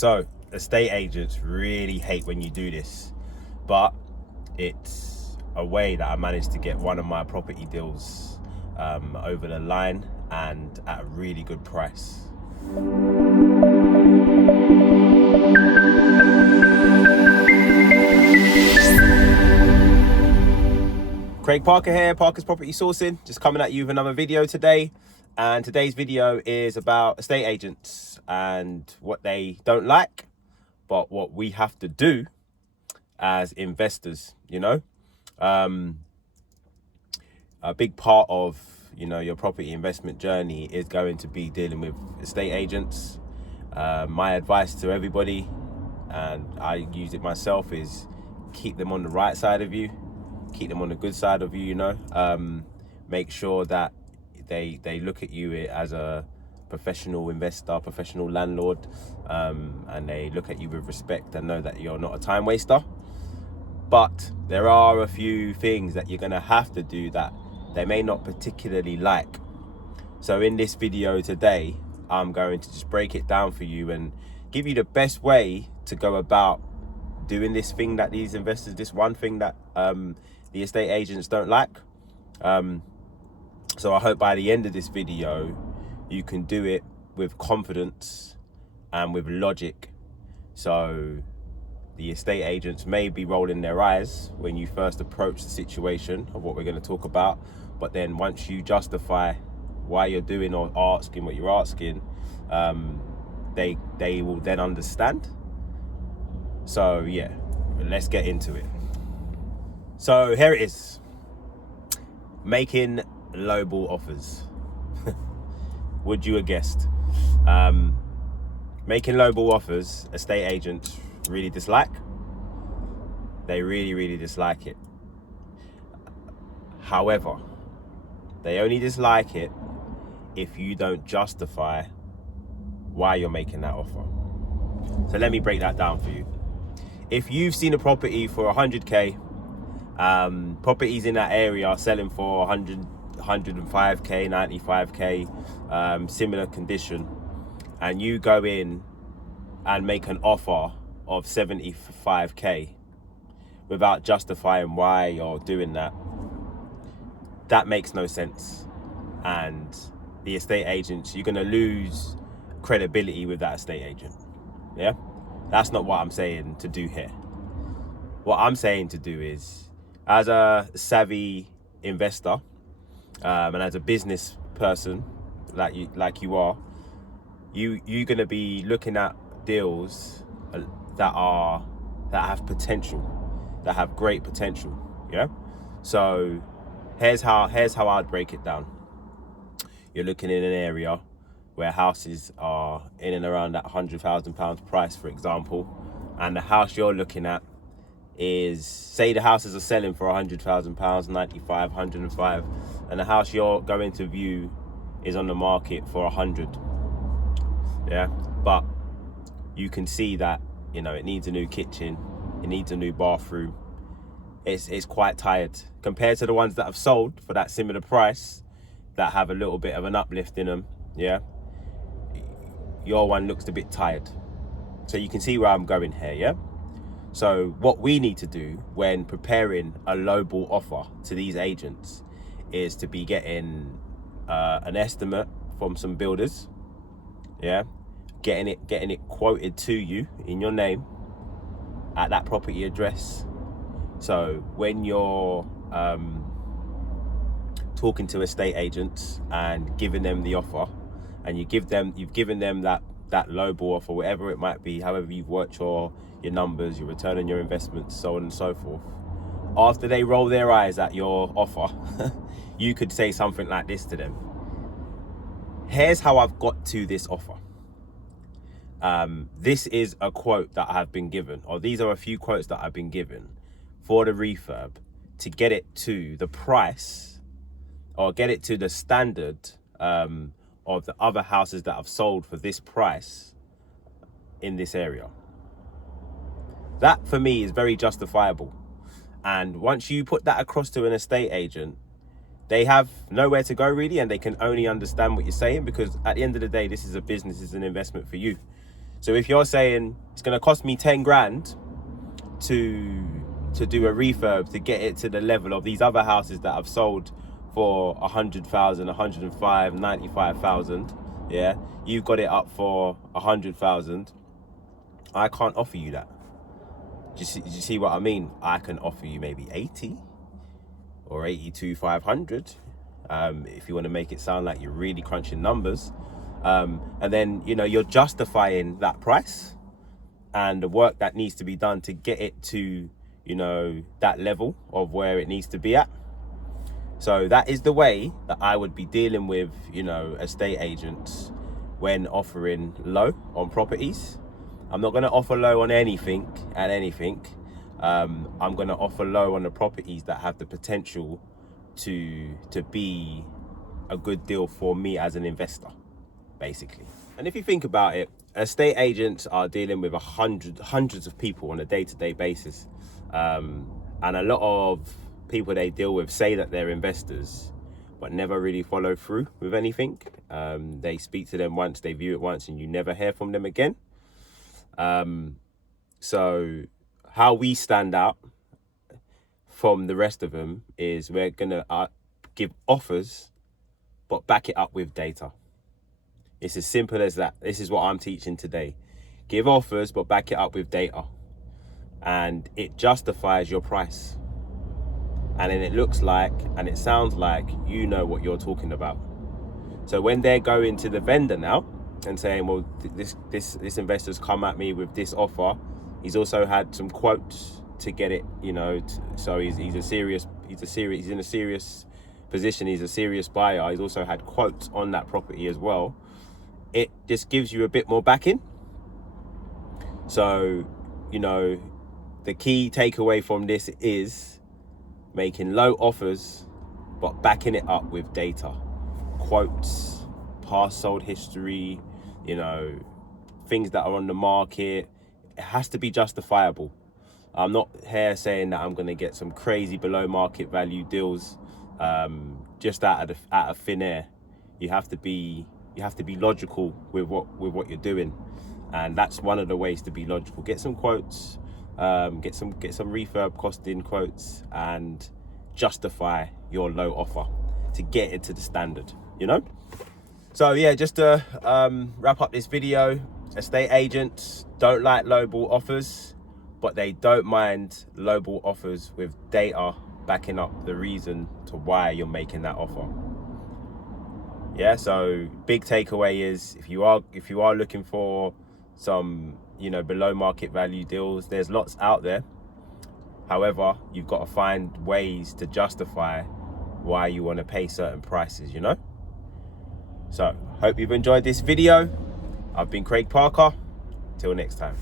So estate agents really hate when you do this, but it's a way that I managed to get one of my property deals over the line and at a really good price. Craig Parker here, Parker's Property Sourcing, just coming at you with another video today. And today's video is about estate agents and what they don't like, but what we have to do as investors, you know. A big part of, your property investment journey is going to be dealing with estate agents. My advice to everybody, and I use it myself, is keep them on the right side of you. Keep them on the good side of you, make sure that they look at you as a professional investor, professional landlord, and they look at you with respect and know that you're not a time waster. But there are a few things that you're going to have to do that they may not particularly like. So in this video today, I'm going to just break it down for you and give you the best way to go about doing this thing that these investors, this one thing that the estate agents don't like. So I hope by the end of this video, you can do it with confidence and with logic. So the estate agents may be rolling their eyes when you first approach the situation of what we're going to talk about. But then once you justify why you're doing or asking what you're asking, they will then understand. So yeah, let's get into it. So here it is. Making lowball offers. Would you have guessed? Making lowball offers, estate agents really dislike. They really dislike it. However, they only dislike it if you don't justify why you're making that offer. So let me break that down for you. If you've seen a property for 100k, properties in that area are selling for 100, 105k, 95k, similar condition, and you go in and make an offer of 75k without justifying why you're doing that, that makes no sense. And the estate agents, you're going to lose credibility with that estate agent. Yeah, that's not what I'm saying to do here. What I'm saying to do is, as a savvy investor and as a business person like you are, you're going to be looking at deals that have potential, that have great potential. Yeah. So here's how I'd break it down. You're looking in an area where houses are in and around that £100,000 price, for example, and the house you're looking at is, say the houses are selling for £100,000, 95, 105, and the house you're going to view is on the market for 100. Yeah, but you can see that it needs a new kitchen, it needs a new bathroom. It's quite tired compared to the ones that have sold for that similar price that have a little bit of an uplift in them. Yeah, your one looks a bit tired. So you can see where I'm going here. Yeah. So what we need to do when preparing a lowball offer to these agents is to be getting an estimate from some builders. Yeah, getting it quoted to you in your name at that property address. So when you're talking to estate agents and giving them the offer, and you've given them that lowball offer, whatever it might be, however you've worked your numbers, your return on your investments, so on and so forth. After they roll their eyes at your offer, you could say something like this to them. Here's how I've got to this offer. This is a quote that I have been given, or these are a few quotes that I've been given for the refurb to get it to the price, or get it to the standard of the other houses that have sold for this price in this area. That for me is very justifiable. And once you put that across to an estate agent, they have nowhere to go really, and they can only understand what you're saying, because at the end of the day, this is a business, it's an investment for you. So if you're saying it's going to cost me 10 grand to do a refurb to get it to the level of these other houses that I've sold for 100,000, 105, 95,000, yeah, you've got it up for 100,000. I can't offer you that. Do you see what I mean? I can offer you maybe 80 or 82,500, if you want to make it sound like you're really crunching numbers. And then, you know, you're justifying that price and the work that needs to be done to get it to, you know, that level of where it needs to be at. So that is the way that I would be dealing with, you know, estate agents when offering low on properties. I'm not going to offer low on anything. I'm going to offer low on the properties that have the potential to be a good deal for me as an investor, basically. And if you think about it, estate agents are dealing with hundreds of people on a day-to-day basis. And a lot of people they deal with say that they're investors, but never really follow through with anything. They speak to them once, they view it once, and you never hear from them again. So how we stand out from the rest of them is we're gonna give offers, but back it up with data. It's as simple as that. This is what I'm teaching today. Give offers, but back it up with data. And it justifies your price. And then it looks like, and it sounds like you know what you're talking about. So when they're going to the vendor now and saying, well, this investor's come at me with this offer, he's also had some quotes to get it, you know, so he's in a serious position, he's a serious buyer, he's also had quotes on that property as well. It just gives you a bit more backing. So, you know, the key takeaway from this is making low offers, but backing it up with data, quotes, past sold history, you know, things that are on the market. It has to be justifiable. I'm not here saying that I'm going to get some crazy below market value deals just out of thin air. You have to be logical with what you're doing, and that's one of the ways to be logical. Get some quotes, get some refurb costing quotes, and justify your low offer to get it to the standard, you know. So yeah, just to wrap up this video, estate agents don't like lowball offers, but they don't mind lowball offers with data backing up the reason to why you're making that offer. Yeah, so big takeaway is if you are looking for some, you know, below market value deals, there's lots out there. However, you've got to find ways to justify why you want to pay certain prices, you know. So hope you've enjoyed this video. I've been Craig Parker. Till next time.